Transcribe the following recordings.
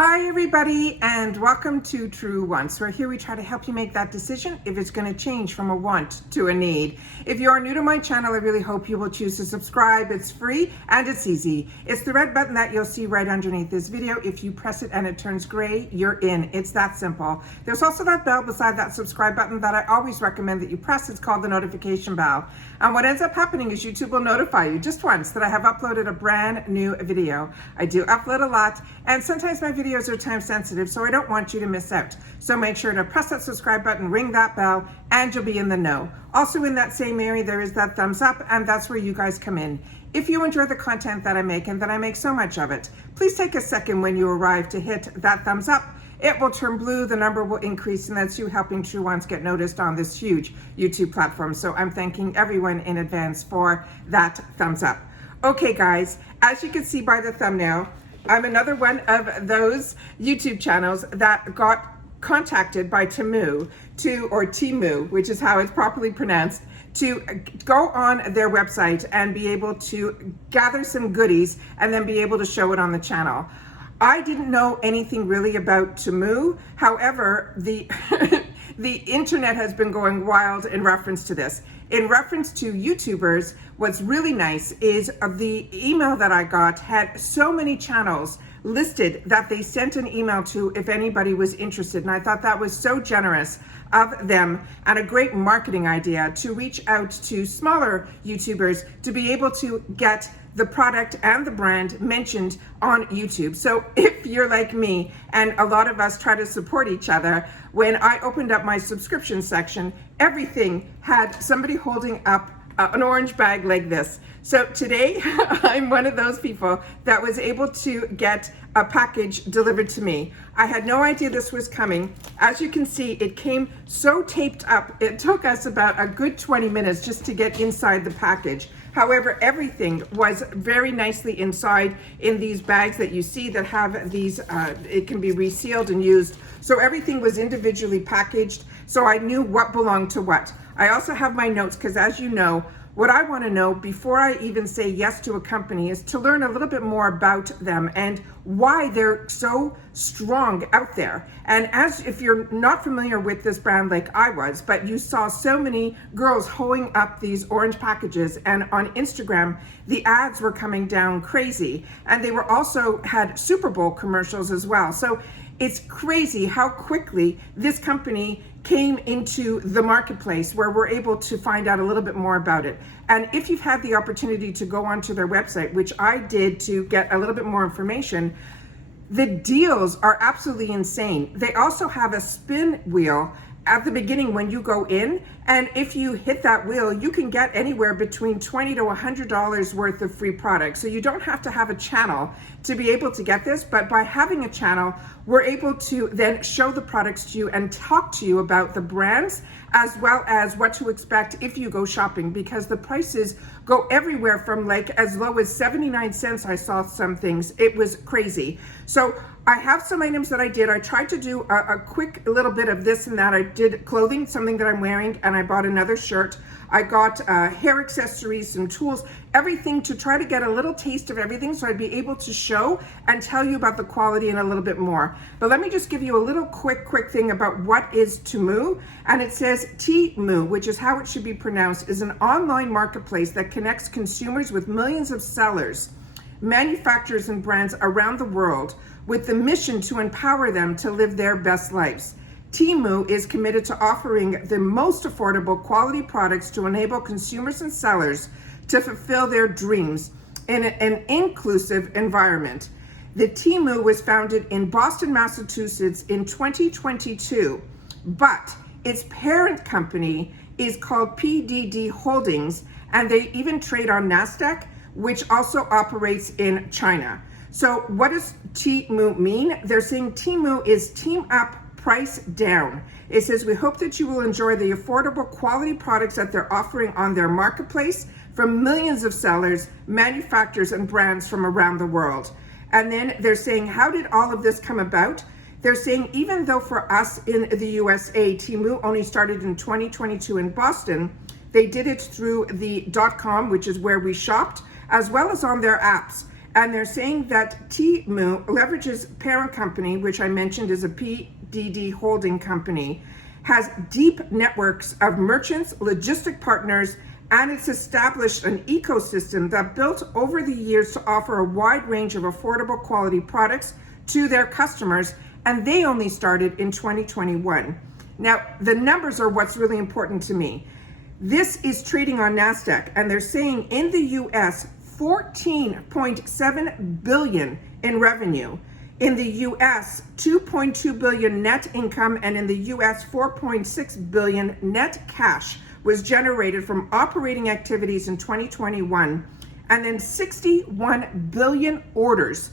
Hi everybody, and welcome to True Wants, where here we try to help you make that decision if it's going to change from a want to a need. If you are new to my channel, I really hope you will choose to subscribe. It's free and it's easy. It's the red button that you'll see right underneath this video. If you press it and it turns gray, you're in. It's that simple. There's also that bell beside that subscribe button that I always recommend that you press. It's called the notification bell. And what ends up happening is YouTube will notify you just once that I have uploaded a brand new video. I do upload a lot, and sometimes my videos are time sensitive, so I don't want you to miss out. So make sure to press that subscribe button, ring that bell, and you'll be in the know. Also in that same area, there is that thumbs up, and that's where you guys come in. If you enjoy the content that I make, and that I make so much of it, please take a second when you arrive to hit that thumbs up. It will turn blue, the number will increase, and that's you helping True Ones get noticed on this huge YouTube platform. So I'm thanking everyone in advance for that thumbs up. Okay guys, as you can see by the thumbnail, I'm another one of those YouTube channels that got contacted by Temu, which is how it's properly pronounced, to go on their website and be able to gather some goodies and then be able to show it on the channel. I didn't know anything really about Temu. However, the internet has been going wild in reference to this. In reference to YouTubers, what's really nice is the email that I got had so many channels listed that they sent an email to if anybody was interested. And I thought that was so generous of them and a great marketing idea to reach out to smaller YouTubers to be able to get the product and the brand mentioned on YouTube. So if you're like me, and a lot of us try to support each other, when I opened up my subscription section, everything had somebody holding up an orange bag like this. So today I'm one of those people that was able to get a package delivered to me. I had no idea this was coming. As you can see, it came so taped up. It took us about a good 20 minutes just to get inside the package. However, everything was very nicely inside in these bags that you see that have these, it can be resealed and used. So everything was individually packaged, so I knew what belonged to what. I also have my notes because, as you know, what I want to know before I even say yes to a company is to learn a little bit more about them and why they're so strong out there. And as if you're not familiar with this brand like I was, but you saw so many girls holding up these orange packages, and on Instagram, the ads were coming down crazy. And they were also had Super Bowl commercials as well. So it's crazy how quickly this company came into the marketplace where we're able to find out a little bit more about it. And if you've had the opportunity to go onto their website, which I did to get a little bit more information, the deals are absolutely insane. They also have a spin wheel at the beginning when you go in, and if you hit that wheel, you can get anywhere between $20 to $100 worth of free products. So you don't have to have a channel to be able to get this, but by having a channel, we're able to then show the products to you and talk to you about the brands as well as what to expect if you go shopping, because the prices go everywhere from like as low as 79 cents. I saw some things, it was crazy. So I have some items that I did. I tried to do a quick little bit of this and that. I did clothing, something that I'm wearing, and I bought another shirt. I got hair accessories, some tools, everything to try to get a little taste of everything so I'd be able to show and tell you about the quality and a little bit more. But let me just give you a little quick thing about what is Temu. And it says Temu, which is how it should be pronounced, is an online marketplace that connects consumers with millions of sellers, manufacturers, and brands around the world with the mission to empower them to live their best lives. Temu is committed to offering the most affordable quality products to enable consumers and sellers to fulfill their dreams in an inclusive environment. The Temu was founded in Boston, Massachusetts in 2022, but its parent company is called PDD Holdings, and they even trade on NASDAQ, which also operates in China. So what does Temu mean? They're saying Temu is team up, price down. It says, we hope that you will enjoy the affordable quality products that they're offering on their marketplace from millions of sellers, manufacturers, and brands from around the world. And then they're saying, how did all of this come about? They're saying, even though for us in the USA, Temu only started in 2022 in Boston, they did it through the .com, which is where we shopped, as well as on their apps. And they're saying that Temu leverages parent company, which I mentioned is a PDD holding company, has deep networks of merchants, logistic partners, and it's established an ecosystem that built over the years to offer a wide range of affordable quality products to their customers, and they only started in 2021. Now, the numbers are what's really important to me. This is trading on NASDAQ, and they're saying in the US, 14.7 billion in revenue. In the US, 2.2 billion net income, and in the US, 4.6 billion net cash was generated from operating activities in 2021, and then 61 billion orders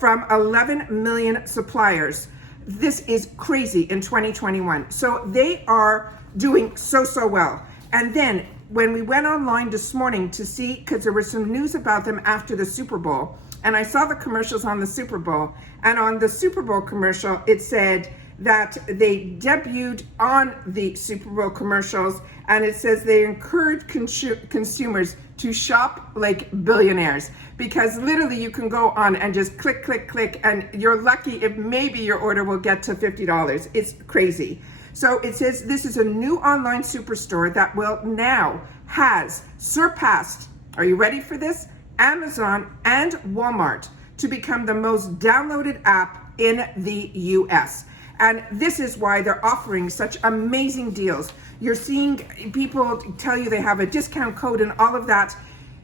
from 11 million suppliers. This is crazy in 2021. So they are doing so well. And then when we went online this morning to see, because there was some news about them after the Super Bowl, and I saw the commercials on the Super Bowl, and on the Super Bowl commercial, it said that they debuted on the Super Bowl commercials, and it says they encourage consumers to shop like billionaires, because literally you can go on and just click, and you're lucky if maybe your order will get to $50. It's crazy. So it says this is a new online superstore that will now has surpassed, are you ready for this? Amazon and Walmart to become the most downloaded app in the US. And this is why they're offering such amazing deals. You're seeing people tell you they have a discount code and all of that.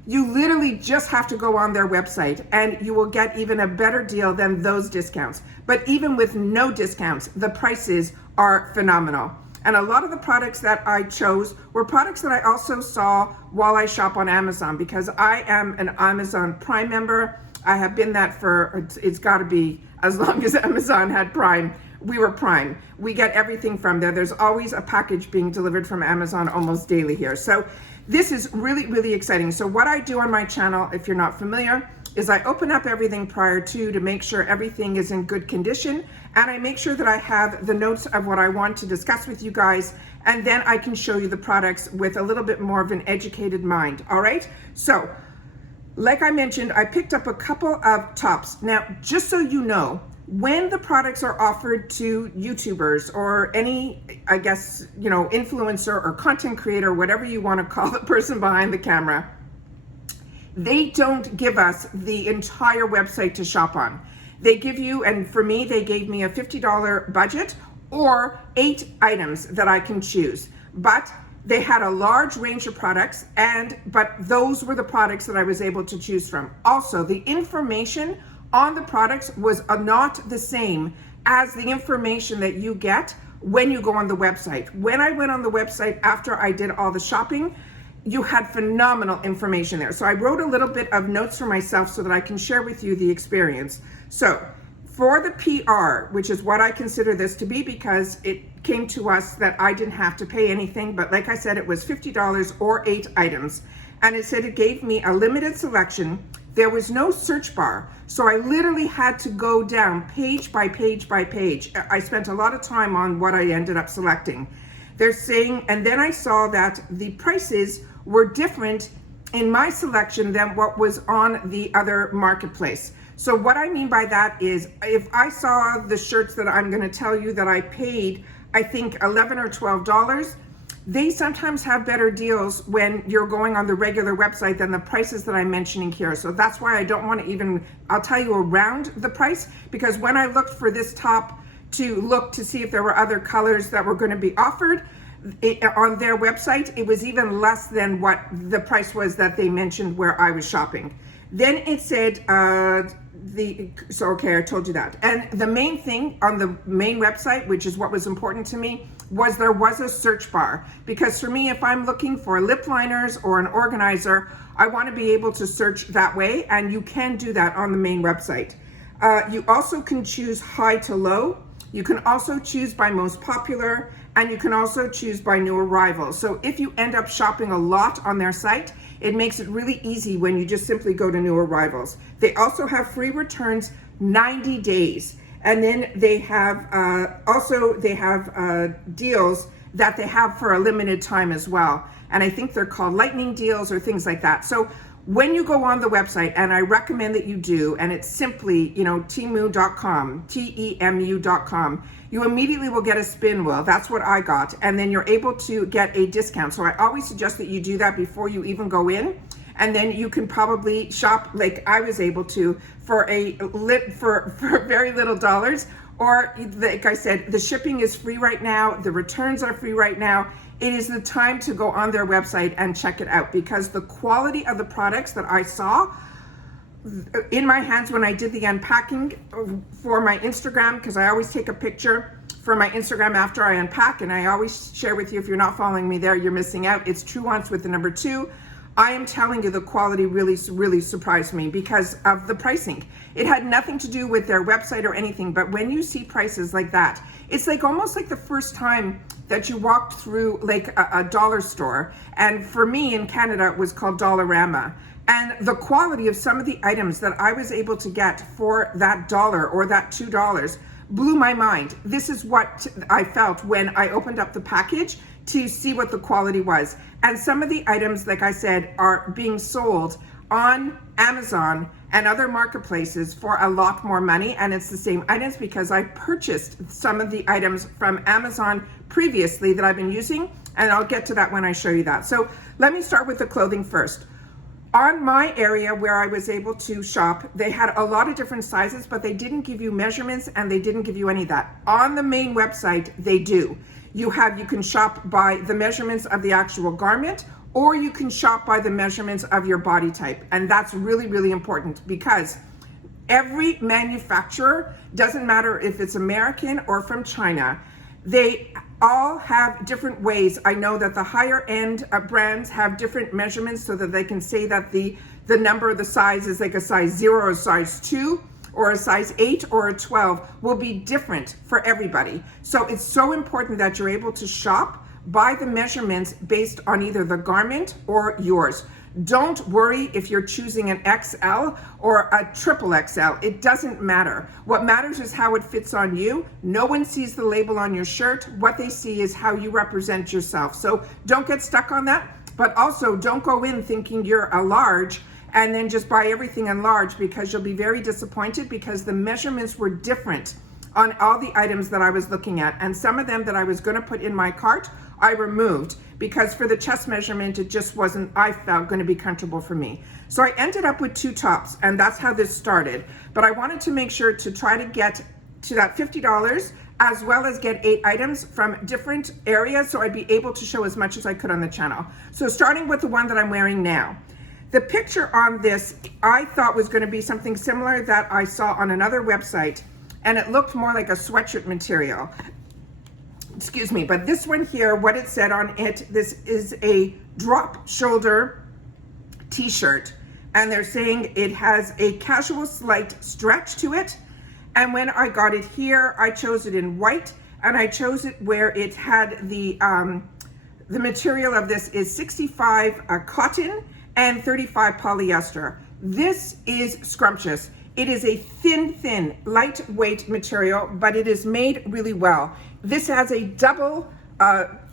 You literally just have to go on their website and you will get even a better deal than those discounts. But even with no discounts, the prices are phenomenal. And a lot of the products that I chose were products that I also saw while I shop on Amazon, because I am an Amazon Prime member. I have been that for, it's gotta be as long as Amazon had Prime. We were Prime. We get everything from there. There's always a package being delivered from Amazon almost daily here. So this is really exciting. So what I do on my channel, if you're not familiar, is I open up everything prior to make sure everything is in good condition. And I make sure that I have the notes of what I want to discuss with you guys. And then I can show you the products with a little bit more of an educated mind. All right. So like I mentioned, I picked up a couple of tops. Now, just so you know, when the products are offered to YouTubers or any, I guess, influencer or content creator, whatever you want to call the person behind the camera, they don't give us the entire website to shop on. They give you, and for me, they gave me a $50 budget or 8 items that I can choose. But they had a large range of products, but those were the products that I was able to choose from. Also, the information on the products was not the same as the information that you get when you go on the website. When I went on the website after I did all the shopping, you had phenomenal information there. So I wrote a little bit of notes for myself so that I can share with you the experience. So for the PR, which is what I consider this to be, because it came to us that I didn't have to pay anything, but like I said, it was $50 or 8 items. And it said it gave me a limited selection. There was no search bar. So I literally had to go down page by page by page. I spent a lot of time on what I ended up selecting. They're saying, and then I saw that the prices were different in my selection than what was on the other marketplace. So what I mean by that is, if I saw the shirts that I'm gonna tell you that I paid, I think $11 or $12, they sometimes have better deals when you're going on the regular website than the prices that I'm mentioning here. So that's why I don't want to even, I'll tell you around the price, because when I looked for this top to look to see if there were other colors that were going to be offered on their website, it was even less than what the price was that they mentioned where I was shopping. Then it said, okay, I told you that. And the main thing on the main website, which is what was important to me, was there was a search bar. Because for me, if I'm looking for lip liners or an organizer, I want to be able to search that way, and you can do that on the main website. You also can choose high to low. You can also choose by most popular, and you can also choose by new arrivals. So if you end up shopping a lot on their site, it makes it really easy when you just simply go to new arrivals. They also have free returns 90 days. And then they have deals that they have for a limited time as well. And I think they're called lightning deals or things like that. So When you go on the website, and I recommend that you do, and it's simply, temu.com, Temu.com, you immediately will get a spin wheel. That's what I got. And then you're able to get a discount. So I always suggest that you do that before you even go in. And then you can probably shop like I was able to for very little dollars. Or like I said, the shipping is free right now. The returns are free right now. It is the time to go on their website and check it out, because the quality of the products that I saw in my hands when I did the unpacking for my Instagram, because I always take a picture for my Instagram after I unpack, and I always share with you, if you're not following me there, you're missing out. It's True Wants with the number 2. I am telling you, the quality really surprised me because of the pricing. It had nothing to do with their website or anything, but when you see prices like that, it's like almost like the first time that you walked through like a dollar store. And for me in Canada, it was called Dollarama. And the quality of some of the items that I was able to get for that dollar or that $2 blew my mind. This is what I felt when I opened up the package to see what the quality was. And some of the items, like I said, are being sold on Amazon and other marketplaces for a lot more money, and it's the same items because I purchased some of the items from Amazon previously that I've been using, and I'll get to that when I show you that. So let me start with the clothing first. On my area where I was able to shop, they had a lot of different sizes, but they didn't give you measurements and they didn't give you any of that. On the main website, they do. You can shop by the measurements of the actual garment, or you can shop by the measurements of your body type. And that's really important, because every manufacturer, doesn't matter if it's American or from China, they all have different ways. I know that the higher end brands have different measurements so that they can say that the number of the size is like a size 0 or a size 2 or a size 8 or a 12 will be different for everybody. So it's so important that you're able to shop by the measurements based on either the garment or yours. Don't worry if you're choosing an XL or a triple XL. It doesn't matter. What matters is how it fits on you. No one sees the label on your shirt. What they see is how you represent yourself. So don't get stuck on that, but also don't go in thinking you're a large and then just buy everything in large, because you'll be very disappointed, because the measurements were different on all the items that I was looking at. And some of them that I was going to put in my cart, I removed, because for the chest measurement, it just wasn't, I felt, going to be comfortable for me. So I ended up with 2 tops, and that's how this started. But I wanted to make sure to try to get to that $50, as well as get 8 items from different areas, so I'd be able to show as much as I could on the channel. So starting with the one that I'm wearing now. The picture on this, I thought was going to be something similar that I saw on another website, and it looked more like a sweatshirt material. Excuse me, but this one here, what it said on it, this is a drop shoulder t-shirt, and they're saying it has a casual slight stretch to it. And when I got it here, I chose it in white, and I chose it where it had the material of this is 65 cotton and 35 polyester. This is scrumptious. It is a thin, lightweight material, but it is made really well. This has a double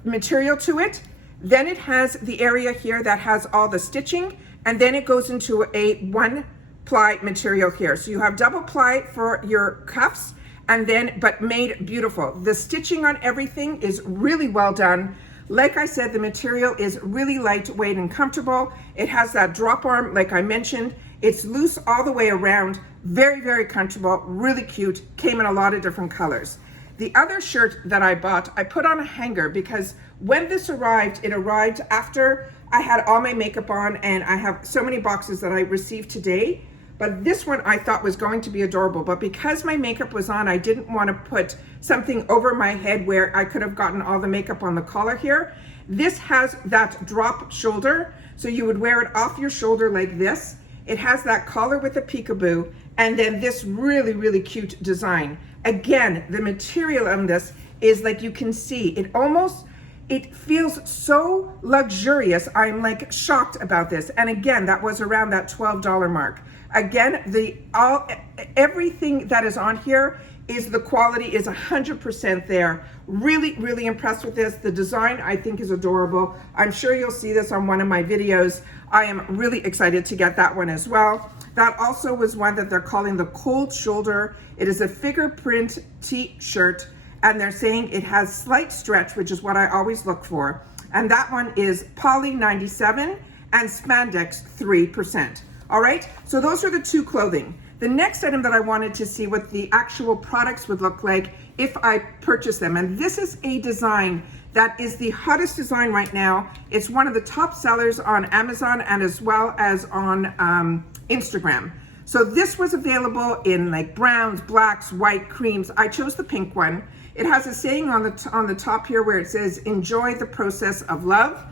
material to it. Then it has the area here that has all the stitching, and then it goes into a 1-ply material here. So you have double ply for your cuffs, and then, but made beautiful. The stitching on everything is really well done. Like I said, the material is really lightweight and comfortable. It has that drop arm, like I mentioned. It's loose all the way around. Very comfortable, really cute. Came in a lot of different colors. The other shirt that I bought, I put on a hanger, because when this arrived, it arrived after I had all my makeup on, and I have so many boxes that I received today. But this one I thought was going to be adorable, but because my makeup was on, I didn't want to put something over my head where I could have gotten all the makeup on the collar here. This has that drop shoulder, so you would wear it off your shoulder like this. It has that collar with a peekaboo, and then this really cute design. Again, the material on this is like, you can see, it feels so luxurious. I'm like shocked about this. And again, that was around that $12 mark. Again, everything that is on here is the quality is 100% there. Really, really impressed with this. The design I think is adorable. I'm sure you'll see this on one of my videos. I am really excited to get that one as well. That also was one that they're calling the Cold Shoulder. It is a figure print t-shirt, and they're saying it has slight stretch, which is what I always look for. And that one is poly 97 and spandex 3%. All right, so those are the two clothing. The next item that I wanted to see what the actual products would look like if I purchase them. And this is a design that is the hottest design right now. It's one of the top sellers on Amazon and as well as on Instagram. So this was available in like browns, blacks, white, creams. I chose the pink one. It has a saying on the top here where it says, enjoy the process of love.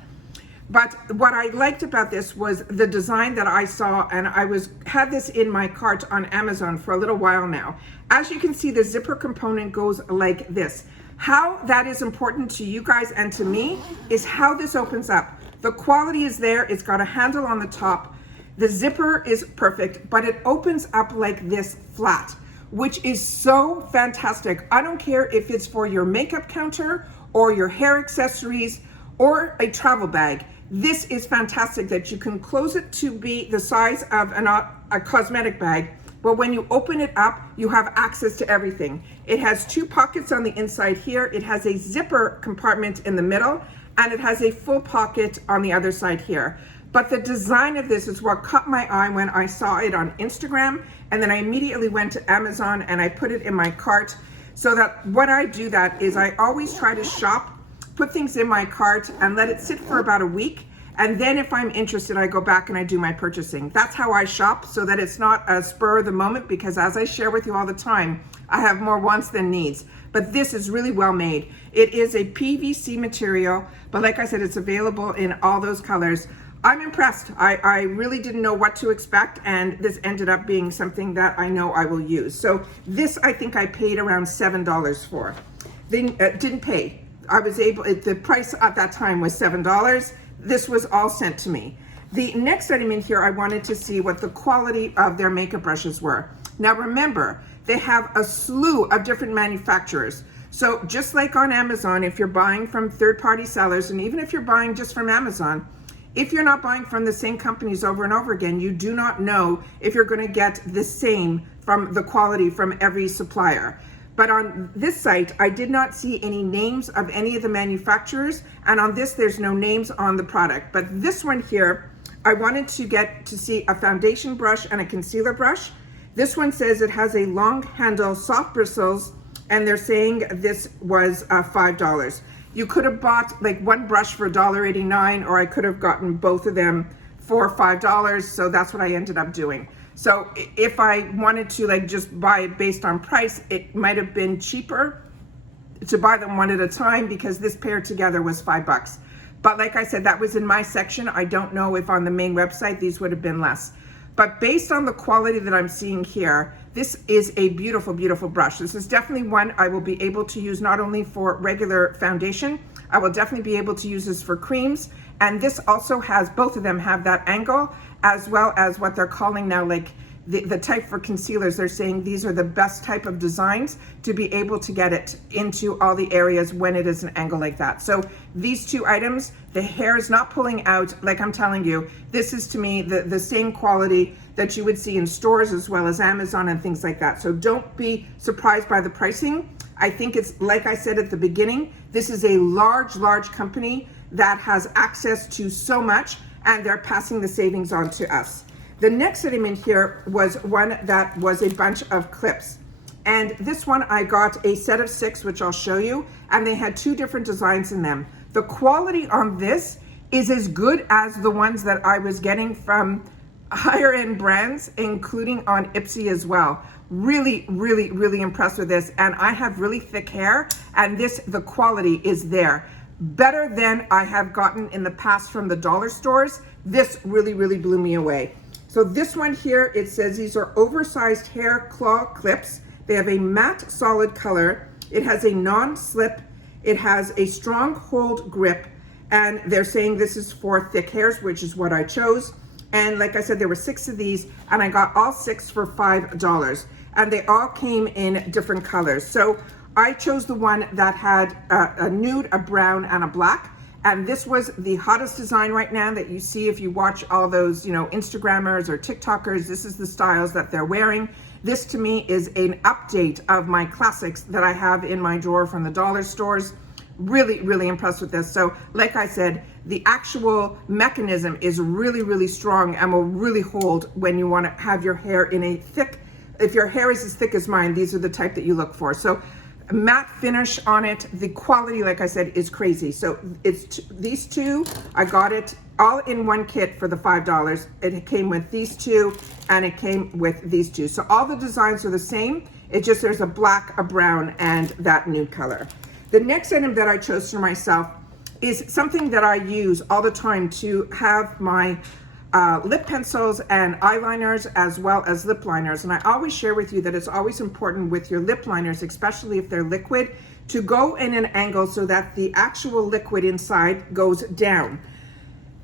But what I liked about this was the design that I saw, and I had this in my cart on Amazon for a little while now. As you can see, the zipper component goes like this. How that is important to you guys and to me is how this opens up. The quality is there. It's got a handle on the top. The zipper is perfect, but it opens up like this flat, which is so fantastic. I don't care if it's for your makeup counter or your hair accessories or a travel bag. This is fantastic that you can close it to be the size of a cosmetic bag, but when you open it up, you have access to everything. It has two pockets on the inside here. It has a zipper compartment in the middle, and it has a full pocket on the other side here. But the design of this is what caught my eye when I saw it on Instagram, and then I immediately went to Amazon and I put it in my cart. So that what I do that is I always try to shop, put things in my cart and let it sit for about a week. And then if I'm interested, I go back and I do my purchasing. That's how I shop, so that it's not a spur of the moment, because as I share with you all the time, I have more wants than needs. But this is really well made. It is a PVC material, but like I said, it's available in all those colors. I'm impressed. I really didn't know what to expect, and this ended up being something that I know I will use. So this, I think I paid around $7 for. Then didn't pay. I was able, the price at that time was $7. This was all sent to me. The next item in here, I wanted to see what the quality of their makeup brushes were. Now remember, they have a slew of different manufacturers. So just like on Amazon, if you're buying from third-party sellers, and even if you're buying just from Amazon, if you're not buying from the same companies over and over again, you do not know if you're going to get the same from the quality from every supplier. But on this site, I did not see any names of any of the manufacturers. And on this, there's no names on the product. But this one here, I wanted to get to see a foundation brush and a concealer brush. This one says it has a long handle, soft bristles, and they're saying this was $5. You could have bought like one brush for $1.89, or I could have gotten both of them for $5. So that's what I ended up doing. So if I wanted to like just buy it based on price, it might have been cheaper to buy them one at a time, because this pair together was $5. But like I said, that was in my section. I don't know if on the main website these would have been less. But based on the quality that I'm seeing here, this is a beautiful, beautiful brush. This is definitely one I will be able to use not only for regular foundation, I will definitely be able to use this for creams. And this also has, both of them have that angle, as well as what they're calling now like the type for concealers. They're saying these are the best type of designs to be able to get it into all the areas when it is an angle like that. So these two items, the hair is not pulling out. Like I'm telling you, this is to me the same quality that you would see in stores as well as Amazon and things like that. So don't be surprised by the pricing. I think it's, like I said at the beginning, this is a large, large company that has access to so much, and they're passing the savings on to us. The next item in here was one that was a bunch of clips. And this one, I got a set of 6, which I'll show you, and they had 2 different designs in them. The quality on this is as good as the ones that I was getting from higher end brands, including on Ipsy as well. Really, really, really impressed with this. And I have really thick hair, and the quality is there. Better than I have gotten in the past from the dollar stores. This really, really blew me away. So this one here, it says these are oversized hair claw clips. They have a matte solid color. It has a non-slip. It has a strong hold grip. And they're saying this is for thick hairs, which is what I chose. And like I said, there were 6 of these, and I got all 6 for $5. and they all came in different colors. So I chose the one that had a nude, a brown, and a black. And this was the hottest design right now that you see if you watch all those, Instagrammers or TikTokers. This is the styles that they're wearing. This to me is an update of my classics that I have in my drawer from the dollar stores. Really, really impressed with this. So like I said, the actual mechanism is really, really strong and will really hold when you want to have your hair in a thick, if your hair is as thick as mine, these are the type that you look for. So matte finish on it. The quality, like I said, is crazy. So it's these two, I got it all in one kit for the $5. It came with these two and it came with these two. So all the designs are the same. It just, there's a black, a brown, and that nude color. The next item that I chose for myself is something that I use all the time to have my lip pencils and eyeliners as well as lip liners. And I always share with you that it's always important with your lip liners, especially if they're liquid, to go in an angle so that the actual liquid inside goes down.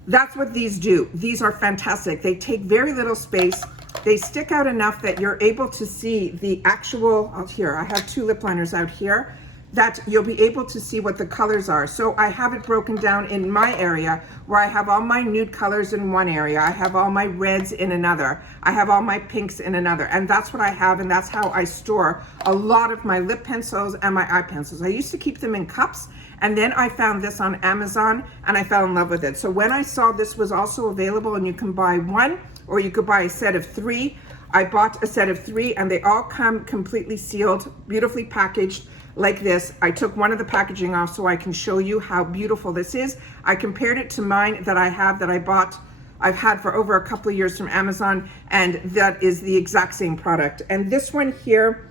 That's what these do. These are fantastic. They take very little space. They stick out enough that you're able to see the actual, here, I have two lip liners out here, that you'll be able to see what the colors are. So I have it broken down in my area where I have all my nude colors in one area. I have all my reds in another. I have all my pinks in another. And that's what I have, and that's how I store a lot of my lip pencils and my eye pencils. I used to keep them in cups, and then I found this on Amazon and I fell in love with it. So when I saw this was also available and you can buy one or you could buy a set of three, I bought a set of three and they all come completely sealed, beautifully packaged. Like this. I took one of the packaging off so I can show you how beautiful this is. I compared it to mine that I have that I bought, I've had for over a couple of years from Amazon, and that is the exact same product. And this one here,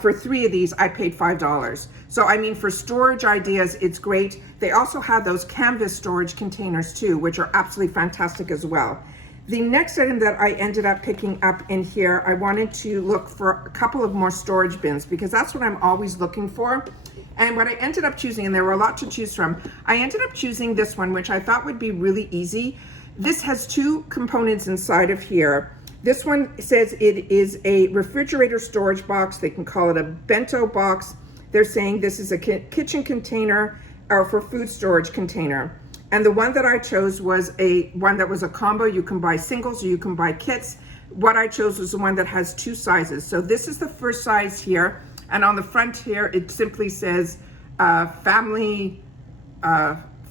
for three of these, I paid $5. So I mean, for storage ideas, it's great. They also have those canvas storage containers too, which are absolutely fantastic as well. The next item that I ended up picking up in here, I wanted to look for a couple of more storage bins because that's what I'm always looking for. And what I ended up choosing, and there were a lot to choose from, I ended up choosing this one, which I thought would be really easy. This has two components inside of here. This one says it is a refrigerator storage box. They can call it a bento box. They're saying this is a kitchen container or for food storage container. And the one that I chose was one that was a combo. You can buy singles or you can buy kits. What I chose was the one that has two sizes. So this is the first size here. And on the front here, it simply says family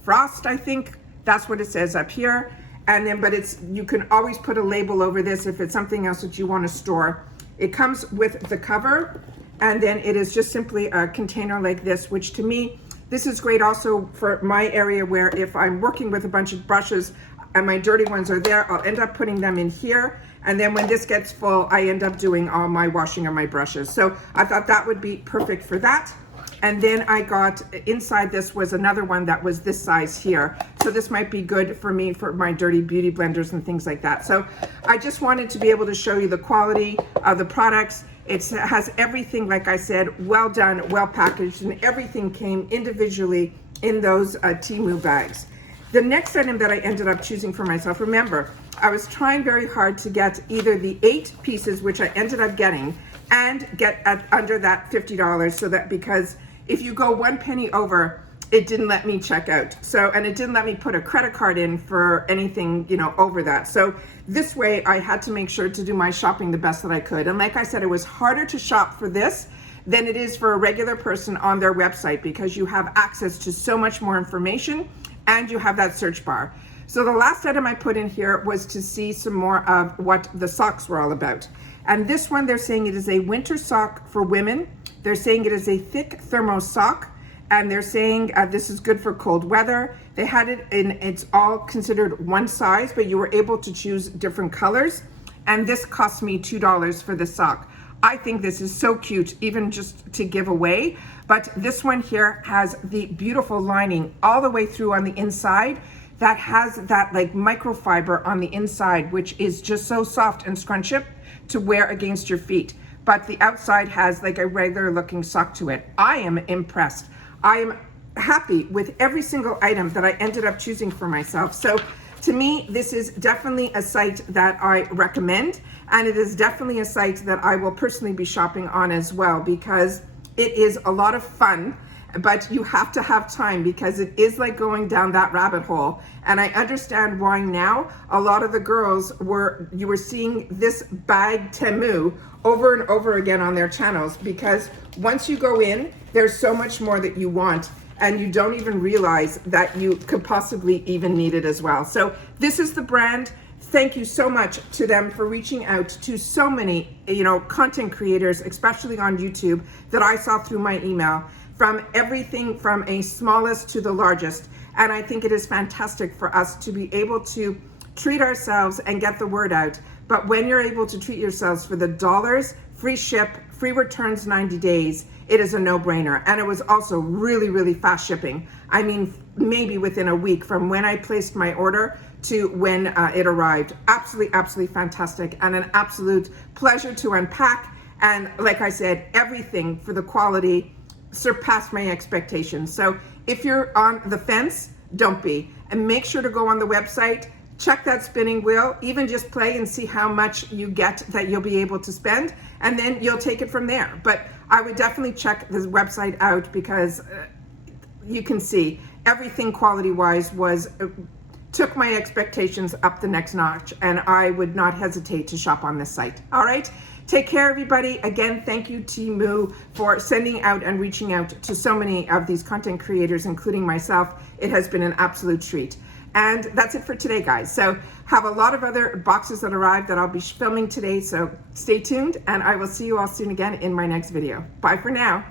frost, I think. That's what it says up here. And then, but you can always put a label over this if it's something else that you want to store. It comes with the cover. And then it is just simply a container like this, which to me, this is great also for my area where if I'm working with a bunch of brushes and my dirty ones are there, I'll end up putting them in here. And then when this gets full, I end up doing all my washing of my brushes. So I thought that would be perfect for that. And then I got, inside this was another one that was this size here. So this might be good for me for my dirty beauty blenders and things like that. So I just wanted to be able to show you the quality of the products. It has everything, like I said, well done, well packaged, and everything came individually in those Temu bags. The next item that I ended up choosing for myself, remember, I was trying very hard to get either the 8 pieces, which I ended up getting, and get under that $50, so that because if you go 1 penny over, it didn't let me check out. So, and it didn't let me put a credit card in for anything, over that. So this way I had to make sure to do my shopping the best that I could. And like I said, it was harder to shop for this than it is for a regular person on their website because you have access to so much more information and you have that search bar. So the last item I put in here was to see some more of what the socks were all about. And this one, they're saying it is a winter sock for women. They're saying it is a thick thermo sock. And they're saying this is good for cold weather. They had it in, it's all considered one size, but you were able to choose different colors. And this cost me $2 for the sock. I think this is so cute, even just to give away. But this one here has the beautiful lining all the way through on the inside that has that like microfiber on the inside, which is just so soft and scrunchip to wear against your feet. But the outside has like a regular looking sock to it. I am impressed. I am happy with every single item that I ended up choosing for myself. So to me, this is definitely a site that I recommend, and it is definitely a site that I will personally be shopping on as well, because it is a lot of fun, but you have to have time because it is like going down that rabbit hole. And I understand why now a lot of the girls you were seeing this bag Temu over and over again on their channels, because once you go in, there's so much more that you want and you don't even realize that you could possibly even need it as well. So this is the brand. Thank you so much to them for reaching out to so many, content creators, especially on YouTube, that I saw through my email, from everything from a smallest to the largest. And I think it is fantastic for us to be able to treat ourselves and get the word out. But when you're able to treat yourselves for the dollars, free ship, free returns 90 days, it is a no-brainer. And it was also really, really fast shipping. I mean, maybe within a week from when I placed my order to when it arrived. Absolutely, absolutely fantastic, and an absolute pleasure to unpack. And like I said, everything for the quality surpassed my expectations. So if you're on the fence, don't be. And make sure to go on the website, check that spinning wheel, even just play and see how much you get that you'll be able to spend, and then you'll take it from there. But I would definitely check this website out, because you can see everything quality-wise took my expectations up the next notch, and I would not hesitate to shop on this site. All right, take care, everybody. Again, thank you, Temu, for sending out and reaching out to so many of these content creators, including myself. It has been an absolute treat. And that's it for today, guys. So have a lot of other boxes that arrived that I'll be filming today, so stay tuned, and I will see you all soon again in my next video. Bye for now.